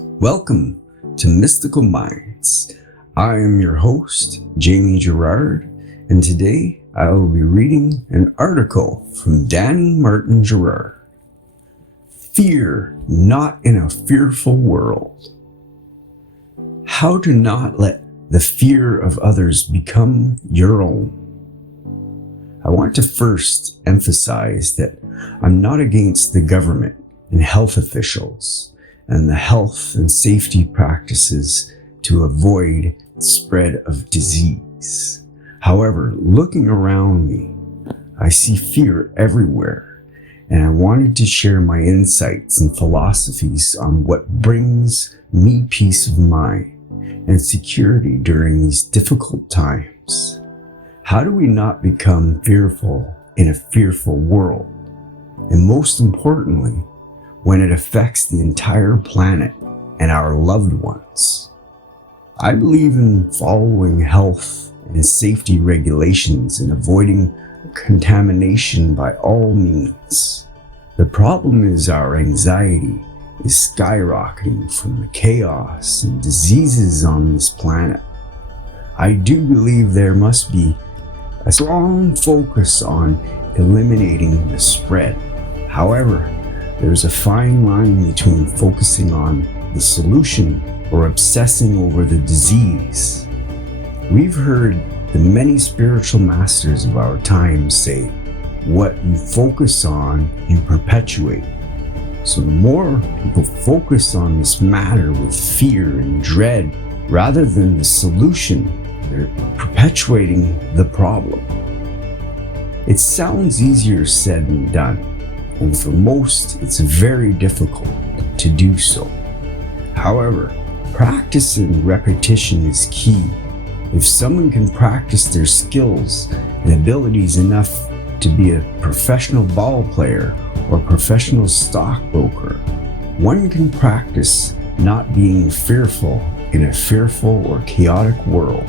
Welcome to Mystical Minds. I am your host, Jamie Gerard, and today I will be reading an article from Danny Martin Gerard. Fear not in a fearful world. How to not let the fear of others become your own. I want to first emphasize that I'm not against the government and health officials and the health and safety practices to avoid spread of disease. However, looking around me, I see fear everywhere, and I wanted to share my insights and philosophies on what brings me peace of mind and security during these difficult times. How do we not become fearful in a fearful world? And most importantly, when it affects the entire planet and our loved ones. I believe in following health and safety regulations and avoiding contamination by all means. The problem is our anxiety is skyrocketing from the chaos and diseases on this planet. I do believe there must be a strong focus on eliminating the spread. However, there's a fine line between focusing on the solution or obsessing over the disease. We've heard the many spiritual masters of our time say, what you focus on, you perpetuate. So the more people focus on this matter with fear and dread, rather than the solution, they're perpetuating the problem. It sounds easier said than done. And for most, it's very difficult to do so. However, practice and repetition is key. If someone can practice their skills and abilities enough to be a professional ball player or professional stockbroker, one can practice not being fearful in a fearful or chaotic world.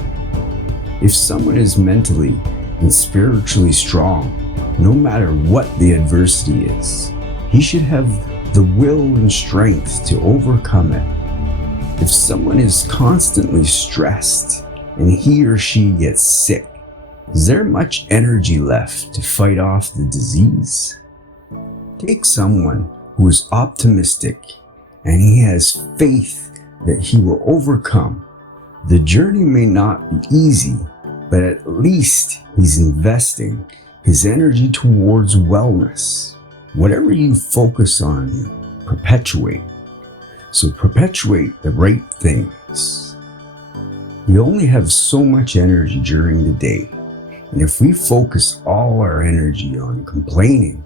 If someone is mentally and spiritually strong, no matter what the adversity is, he should have the will and strength to overcome it. If someone is constantly stressed and he or she gets sick, is there much energy left to fight off the disease? Take someone who is optimistic and he has faith that he will overcome. The journey may not be easy, but at least he's investing his energy towards wellness. Whatever you focus on, you perpetuate. So perpetuate the right things. We only have so much energy during the day, and if we focus all our energy on complaining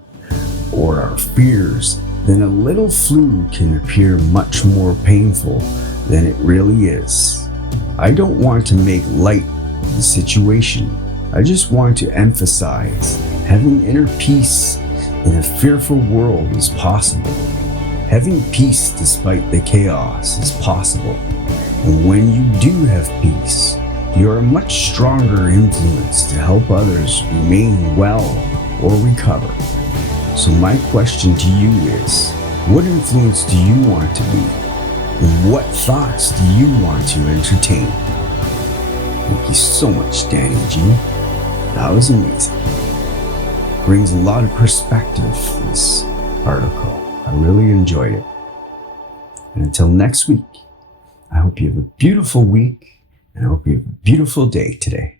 or our fears, then a little flu can appear much more painful than it really is. I don't want to make light of the situation. I just want to emphasize having inner peace in a fearful world is possible. Having peace despite the chaos is possible. And when you do have peace, you're a much stronger influence to help others remain well or recover. So my question to you is, what influence do you want to be? And what thoughts do you want to entertain? Thank you so much, Danny G. That was amazing. Brings a lot of perspective, this article. I really enjoyed it. And until next week, I hope you have a beautiful week, and I hope you have a beautiful day today.